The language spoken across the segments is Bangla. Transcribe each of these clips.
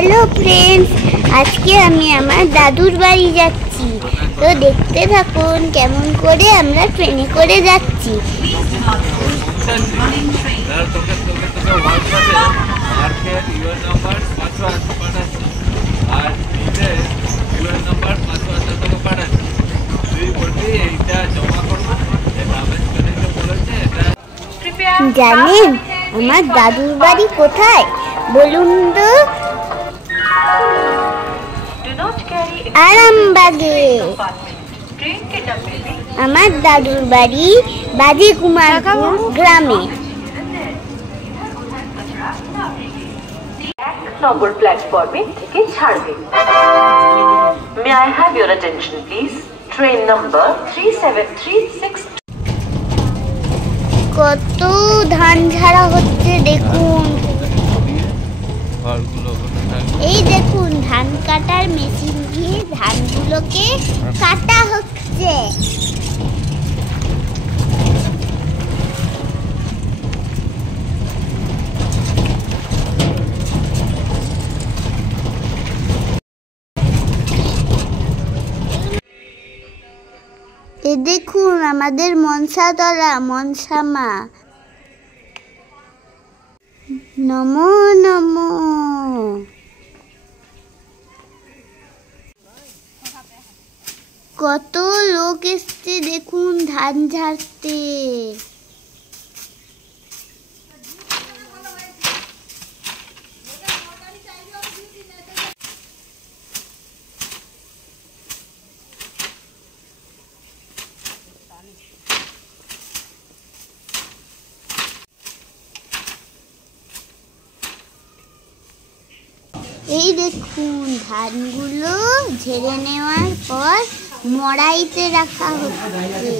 হ্যালো ফ্রেন্ডস, আজকে আমি আমার দাদুর বাড়ি যাচ্ছি। তো দেখতে থাকুন কেমন করে আমরা ট্রেনে করে যাচ্ছি। জানেন আমার দাদুর বাড়ি কোথায় বলুন তো? আরামবাগে। আমার দাদুর বাড়ি বাজি কুমারপুর গ্রামে। নম্বর প্ল্যাটফর্মে থেকে ছাড়বে। May I have your attention please? Train number 37362 কত ধান ঝাড়া হচ্ছে দেখুন। এই দেখুন ধান কাটার মেশিন দিয়ে ধানগুলোকে কাটা হচ্ছে। এ দেখুন আমাদের মনসাতলা মনসামা। নমো নমো। কত লোক এসছে দেখুন ধান ঝাড়তে। এই দেখুন ধানগুলো ঝেড়ে নেওয়ার পর মড়াইতে রাখা হচ্ছে।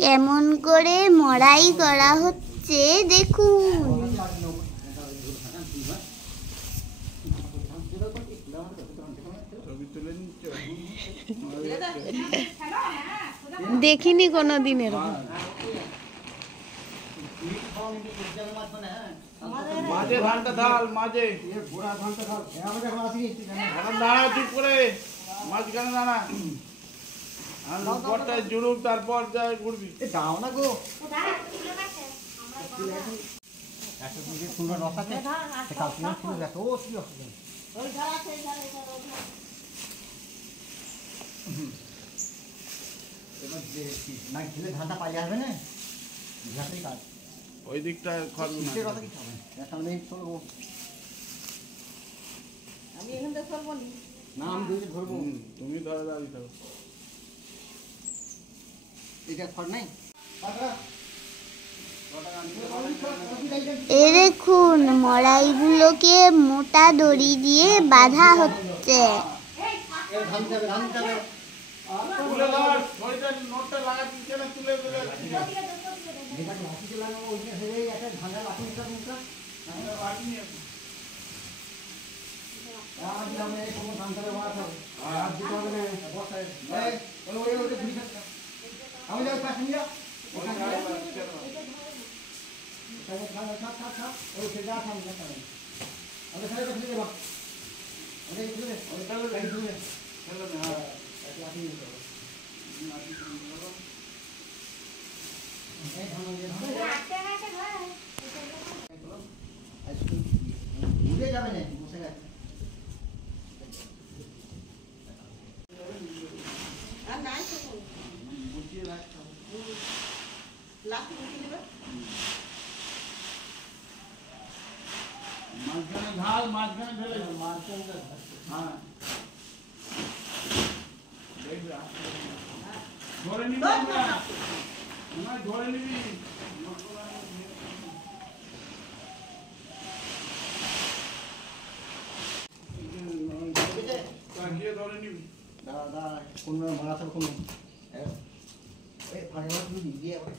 কেমন করে মড়াই করা হচ্ছে দেখুন। দেখিনি কোনোদিন এরকম। মাঝে ধানটা ঢাল, মাঝে ঘোড়া ধানটা ঢাল। এখন দাঁড়া চুপ করে, মাঝখানে দাঁড়া। পরটায় জুড়ুক, তারপর যায় ঘুরবি। দাও না গো। ধানটা পালিয়ে আসবে না, ওই দিকটা আমি এখান থেকে চলবো না, আমি ধরবো, তুমি ধরে দাঁড়িয়ে থাকো। এ দেখুন মড়াইগুলোকে মোটা দড়ি দিয়ে বাঁধা হচ্ছে। মাঝখানে ঢাল, মাঝখানে ঢেলে হ্যাঁ ধরে নিবি, ধরে নিবি। ধরে নিবি। দাদা কোন মারা থাকবে কোন এই ফাড়ে মাছ তুই দিয়ে আবার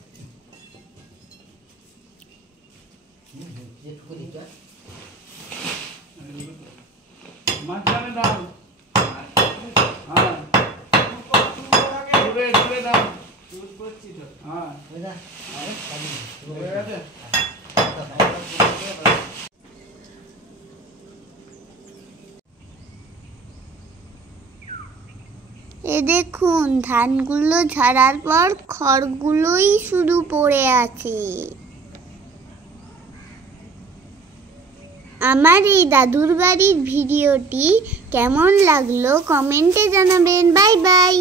যে ঠুকে দিটা মাঝখানে ডাল হ্যাঁ দূরে ডাল চুপ করছি তো হ্যাঁ ওই যা আরে কালি হয়ে গেছে এ দেখুন ধানগুলো ঝাড়ার পর খড়গুলোই শুধু পড়ে আছে। আমার এই দাদুর বাড়ির ভিডিওটি কেমন লাগলো কমেন্টে জানাবেন। Bye bye.